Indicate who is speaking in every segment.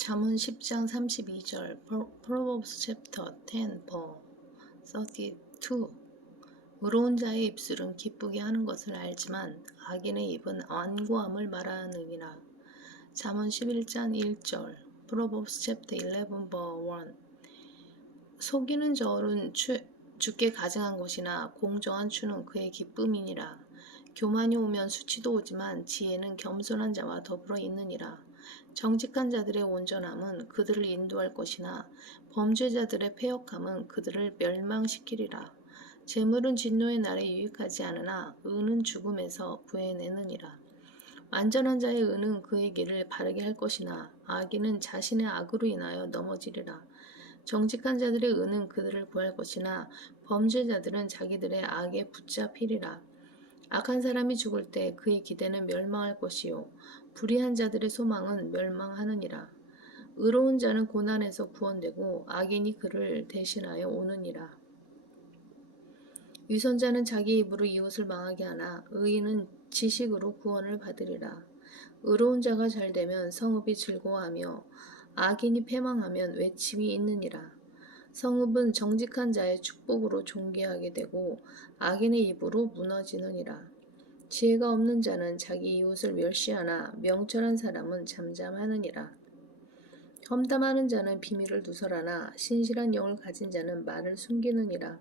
Speaker 1: 잠언 10장 32절 Proverbs chapter 10 verse 32 의로운 자의 입술은 기쁘게 하는 것을 알지만 악인의 입은 완고함을 말하느니라. 잠언 11장 1절 Proverbs chapter 11 verse 1 속이는 저울은 추, 주께 가증한 것이나 공정한 추는 그의 기쁨이니라. 교만이 오면 수치도 오지만 지혜는 겸손한 자와 더불어 있느니라. 정직한 자들의 온전함은 그들을 인도할 것이나 범죄자들의 폐역함은 그들을 멸망시키리라. 재물은 진노의 날에 유익하지 않으나 은은 죽음에서 구해내느니라. 완전한 자의 은은 그의 길을 바르게 할 것이나 악인은 자신의 악으로 인하여 넘어지리라. 정직한 자들의 은은 그들을 구할 것이나 범죄자들은 자기들의 악에 붙잡히리라. 악한 사람이 죽을 때 그의 기대는 멸망할 것이요 불의한 자들의 소망은 멸망하느니라. 의로운 자는 고난에서 구원되고 악인이 그를 대신하여 오느니라. 위선자는 자기 입으로 이웃을 망하게 하나 의인은 지식으로 구원을 받으리라. 의로운 자가 잘 되면 성읍이 즐거워하며 악인이 패망하면 외침이 있느니라. 성읍은 정직한 자의 축복으로 존귀하게 되고 악인의 입으로 무너지느니라. 지혜가 없는 자는 자기 이웃을 멸시하나 명철한 사람은 잠잠하느니라. 험담하는 자는 비밀을 누설하나 신실한 영을 가진 자는 말을 숨기느니라.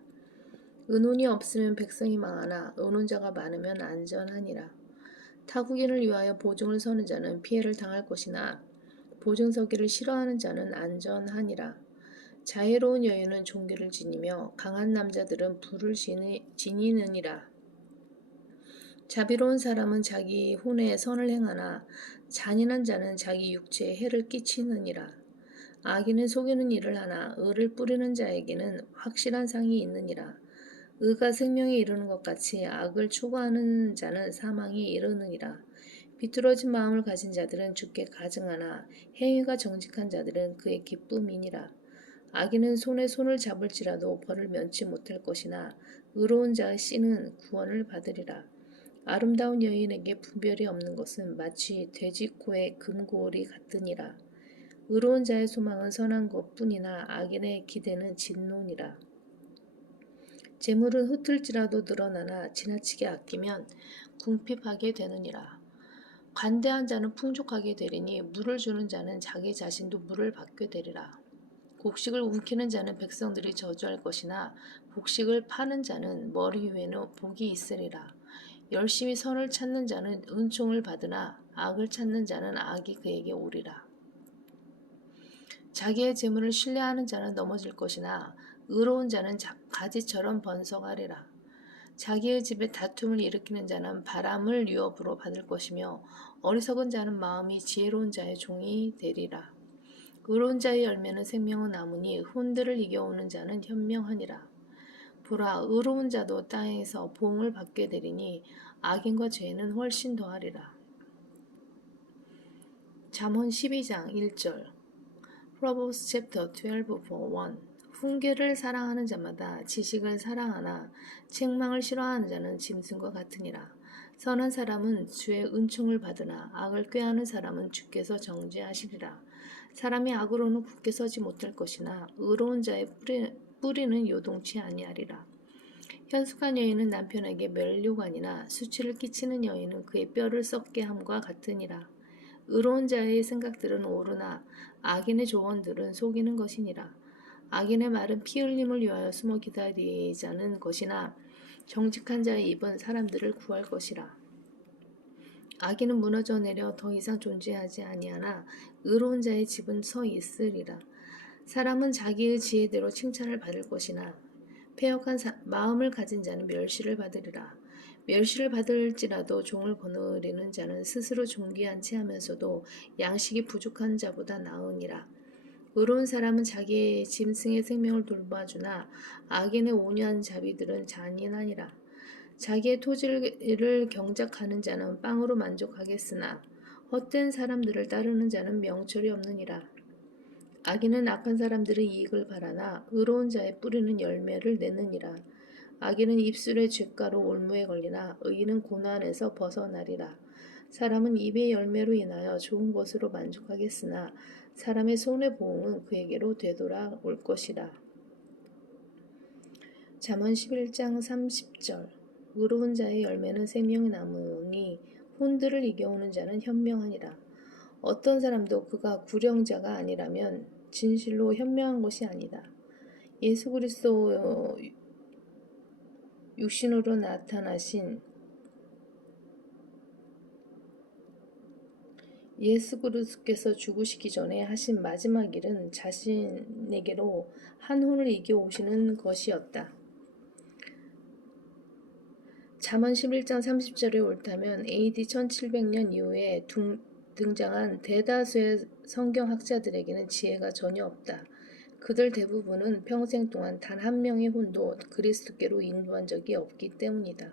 Speaker 1: 은혼이 없으면 백성이 망하나 은혼 자가 많으면 안전하니라. 타국인을 위하여 보증을 서는 자는 피해를 당할 것이나 보증 서기를 싫어하는 자는 안전하니라. 자애로운 여인은 종기를 지니며 강한 남자들은 불을 지니, 지니느니라. 자비로운 사람은 자기 혼에 선을 행하나 잔인한 자는 자기 육체에 해를 끼치느니라. 악인은 속이는 일을 하나 의를 뿌리는 자에게는 확실한 상이 있느니라. 의가 생명에 이르는 것 같이 악을 추구하는 자는 사망에 이르느니라. 비뚤어진 마음을 가진 자들은 주께 가증하나 행위가 정직한 자들은 그의 기쁨이니라. 악인은 손에 손을 잡을지라도 벌을 면치 못할 것이나 의로운 자의 씨는 구원을 받으리라. 아름다운 여인에게 분별이 없는 것은 마치 돼지코의 금고리 같으니라. 의로운 자의 소망은 선한 것뿐이나 악인의 기대는 진노니라. 재물은 흩을지라도 늘어나나 지나치게 아끼면 궁핍하게 되느니라. 관대한 자는 풍족하게 되리니 물을 주는 자는 자기 자신도 물을 받게 되리라. 곡식을 움키는 자는 백성들이 저주할 것이나 곡식을 파는 자는 머리 위에는 복이 있으리라. 열심히 선을 찾는 자는 은총을 받으나 악을 찾는 자는 악이 그에게 오리라. 자기의 재물을 신뢰하는 자는 넘어질 것이나 의로운 자는 가지처럼 번성하리라. 자기의 집에 다툼을 일으키는 자는 바람을 유업으로 받을 것이며 어리석은 자는 마음이 지혜로운 자의 종이 되리라. 의로운 자의 열매는 생명은 나무니 혼들을 이겨오는 자는 현명하니라. 보라 의로운 자도 땅에서 보응을 받게 되리니 악인과 죄는 훨씬 더하리라. 잠언 12장 1절 Proverbs chapter 12 verse 1 훈계를 사랑하는 자마다 지식을 사랑하나 책망을 싫어하는 자는 짐승과 같으니라. 선한 사람은 주의 은총을 받으나 악을 꾀하는 사람은 주께서 정죄하시리라. 사람이 악으로는 굳게 서지 못할 것이나 의로운 자의 뿌리, 뿌리는 요동치 아니하리라. 현숙한 여인은 남편에게 멸류관이나 수치를 끼치는 여인은 그의 뼈를 썩게 함과 같으니라. 의로운 자의 생각들은 오르나 악인의 조언들은 속이는 것이니라. 악인의 말은 피 흘림을 위하여 숨어 기다리자는 것이나 정직한 자의 입은 사람들을 구할 것이라. 악인은 무너져 내려 더 이상 존재하지 아니하나 의로운 자의 집은 서 있으리라. 사람은 자기의 지혜대로 칭찬을 받을 것이나 폐역한 사, 마음을 가진 자는 멸시를 받으리라. 멸시를 받을지라도 종을 거느리는 자는 스스로 존귀한 체 하면서도 양식이 부족한 자보다 나으니라. 의로운 사람은 자기의 짐승의 생명을 돌봐주나 악인의 온유한 자비들은 잔인하니라. 자기의 토지를 경작하는 자는 빵으로 만족하겠으나 헛된 사람들을 따르는 자는 명철이 없느니라. 악인은 악한 사람들의 이익을 바라나 의로운 자의 뿌리는 열매를 내느니라. 악인은 입술의 죄가로 올무에 걸리나 의인은 고난에서 벗어나리라. 사람은 입의 열매로 인하여 좋은 것으로 만족하겠으나 사람의 손의 보응은 그에게로 되돌아올 것이라. 잠언 11장 30절 의로운 자의 열매는 생명의 나무니 혼들을 이겨오는 자는 현명하니라. 어떤 사람도 그가 구령자가 아니라면 진실로 현명한 것이 아니다. 예수 그리스도 육신으로 나타나신 예수 그리스도께서 죽으시기 전에 하신 마지막 일은 자신에게로 한 혼을 이겨 오시는 것이었다. 잠언 11장 30절에 옳다면 AD 1700년 이후에 둥- 등장한 대다수의 성경학자들에게는 지혜가 전혀 없다. 그들 대부분은 평생 동안 단 한 명의 혼도 그리스도께로 인도한 적이 없기 때문이다.